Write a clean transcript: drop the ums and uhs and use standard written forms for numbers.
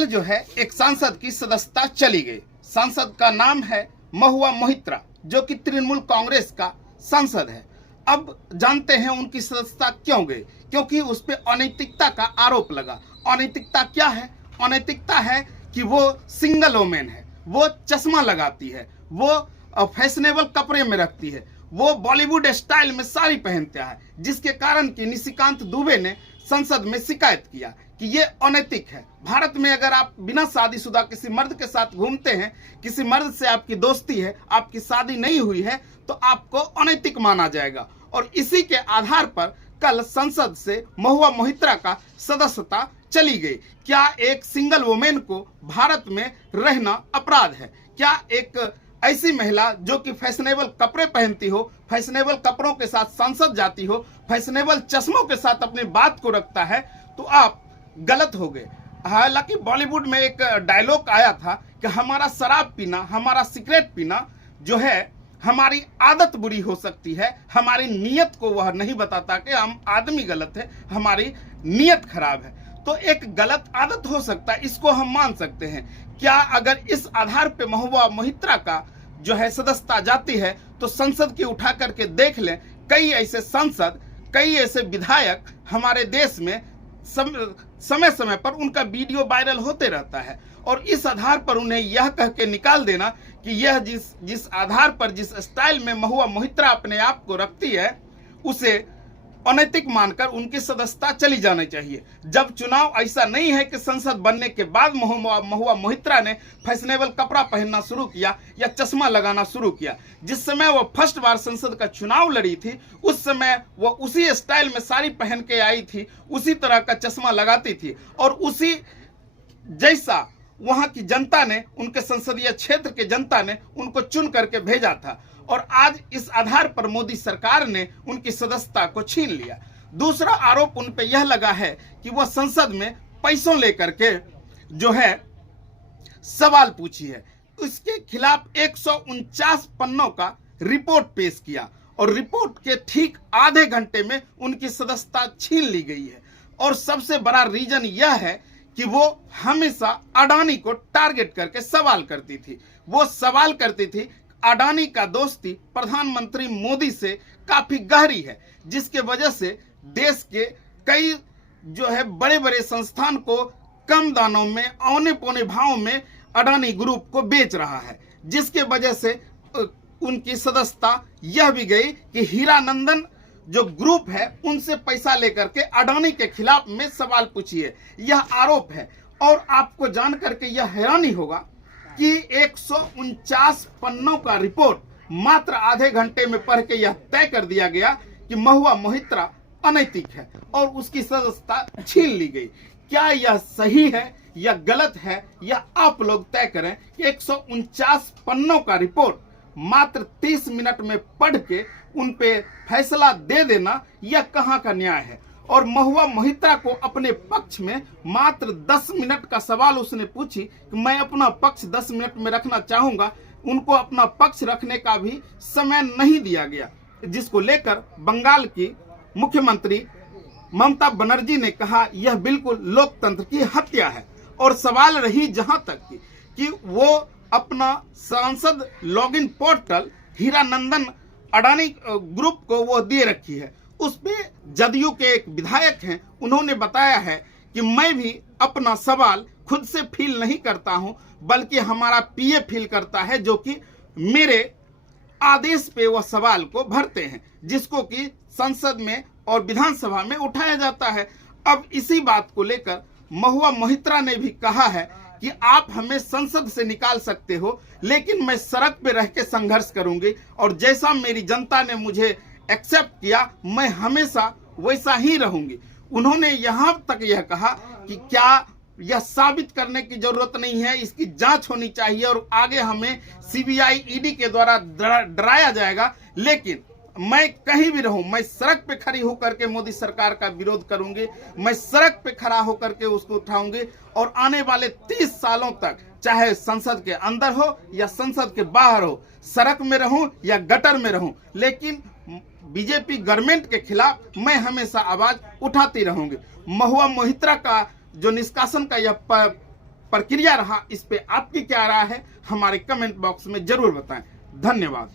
कल जो है एक सांसद की सदस्यता चली गई। सांसद का नाम है महुआ मोहित्रा, जो कि तृणमूल कांग्रेस का सांसद है। अब जानते हैं उनकी सदस्यता क्यों गई, क्योंकि उस पर अनैतिकता का आरोप लगा। अनैतिकता क्या है? अनैतिकता है कि वो सिंगल वोमेन है, वो चश्मा लगाती है, वो फैशनेबल कपड़े में रखती है, वो बॉलीवुड स्टाइल में साड़ी पहनता है, जिसके कारण कि निशिकांत दुबे ने संसद में शिकायत किया कि ये अनैतिक है। भारत में अगर आप बिना शादीशुदा किसी मर्द के साथ घूमते हैं, किसी मर्द से आपकी दोस्ती है, आपकी शादी नहीं हुई है, तो आपको अनैतिक माना जाएगा। और इसी के आधार पर कल संसद से महुआ मोहित्रा का सदस्यता चली गई। क्या एक सिंगल वुमेन को भारत में रहना अपराध है? क्या एक ऐसी महिला जो कि फैशनेबल कपड़े पहनती हो, फैशनेबल कपड़ों के साथ संसद जाती हो, फैशनेबल चश्मों के साथ अपनी बात को रखता है, तो आप गलत हो गए। हालांकि बॉलीवुड में एक डायलॉग आया था कि हमारा शराब पीना, हमारा सिगरेट पीना जो है, हमारी आदत बुरी हो सकती है, हमारी नीयत को वह नहीं बताता कि हम आदमी गलत है, हमारी नीयत खराब है। तो एक गलत आदत हो सकता है, इसको हम मान सकते हैं। क्या अगर इस आधार पे महुआ मोहित्रा का जो है सदस्यता जाती है, तो संसद की उठा करके देख लें, कई ऐसे सांसद, कई ऐसे विधायक हमारे देश में समय समय पर उनका वीडियो वायरल होते रहता है। और इस आधार पर उन्हें यह कह के निकाल देना कि यह जिस आधार पर, जिस स्टाइल में महुआ मोहित्रा अपने आप को रखती है, उसे अनैतिक मानकर उनकी सदस्यता चली जानी चाहिए। जब चुनाव ऐसा नहीं है कि संसद बनने के बाद महुआ मोहित्रा ने फैशनेबल कपड़ा पहनना शुरू किया या चश्मा लगाना शुरू किया। जिस समय वो फर्स्ट बार संसद का चुनाव लड़ी थी, उस समय वो उसी स्टाइल में साड़ी पहन के आई थी, उसी तरह का चश्मा लगाती थी, और उसी जैसा वहां की जनता ने, उनके संसदीय क्षेत्र के जनता ने उनको चुन करके भेजा था। और आज इस आधार पर मोदी सरकार ने उनकी सदस्यता को छीन लिया। दूसरा आरोप उन पे यह लगा है कि वह संसद में पैसों लेकर के जो है सवाल पूछी है। उसके खिलाफ 149 पन्नों का रिपोर्ट पेश किया, और रिपोर्ट के ठीक आधे घंटे में उनकी सदस्यता छीन ली गई है। और सबसे बड़ा रीजन यह है कि वो हमेशा अडानी को टारगेट करके सवाल करती थी। वो सवाल करती थी, अडानी का दोस्ती प्रधानमंत्री मोदी से काफी गहरी है, जिसके वजह से देश के कई जो है बड़े बड़े संस्थान को कम दामों में, औने पौने भाव में अडानी ग्रुप को बेच रहा है, जिसके वजह से उनकी सदस्यता यह भी गई कि हीरानंदन जो ग्रुप है उनसे पैसा लेकर के अडानी के खिलाफ में सवाल पूछिए, यह आरोप है। और आपको जान करके यह हैरानी होगा कि 149 पन्नों का रिपोर्ट मात्र आधे घंटे में पढ़ के यह तय कर दिया गया कि महुआ मोहित्रा अनैतिक है और उसकी सदस्यता छीन ली गई। क्या यह सही है या गलत है, यह आप लोग तय करें। 149 पन्नों का रिपोर्ट मात्र 30 मिनट में पढ़ के उन पे फैसला दे देना, यह कहां का न्याय है। और महुआ मोहित्रा को अपने पक्ष में मात्र 10 मिनट का सवाल उसने पूछी कि मैं अपना पक्ष 10 मिनट में रखना चाहूंगा। उनको अपना पक्ष रखने का भी समय नहीं दिया गया, जिसको लेकर बंगाल की मुख्यमंत्री ममता बनर्जी ने कहा यह बिल्कुल लोकतंत्र की हत्या है। और सवाल रही जहां तक कि वो अपना सांसद login portal Hiranandan Adani group को वो दे रखी है, उस पे जदयू के एक विधायक हैं, उन्होंने बताया है कि मैं भी अपना सवाल खुद से फील नहीं करता हूं, बल्कि हमारा पीए फील करता है, जो कि मेरे आदेश पे वह सवाल को भरते हैं, जिसको कि संसद में और विधानसभा में उठाया जाता है। अब इसी बात को लेकर महुआ मोहित्रा ने भी कहा है कि आप हमें संसद से निकाल सकते हो, लेकिन मैं सड़क पे रह के संघर्ष करूंगी, और जैसा मेरी जनता ने मुझे एक्सेप्ट किया, मैं हमेशा वैसा ही रहूंगी। उन्होंने यहां तक यह कहा कि क्या यह साबित करने की जरूरत नहीं है, इसकी जांच होनी चाहिए और आगे हमें सीबीआई, ईडी के द्वारा डराया जाएगा, लेकिन मैं कहीं भी रहूं, मैं सड़क पे खड़ी होकर के मोदी सरकार का विरोध करूंगी, मैं सड़क पे खड़ा होकर के उसको उठाऊंगी, और आने वाले 30 सालों तक चाहे संसद के अंदर हो या संसद के बाहर हो, सड़क में रहूं या गटर में रहूं, लेकिन बीजेपी गवर्नमेंट के खिलाफ मैं हमेशा आवाज उठाती रहूंगी। महुआ मोहित्रा का जो निष्कासन का यह प्रक्रिया रहा, इस पे आपकी क्या राय है हमारे कमेंट बॉक्स में जरूर बताएं। धन्यवाद।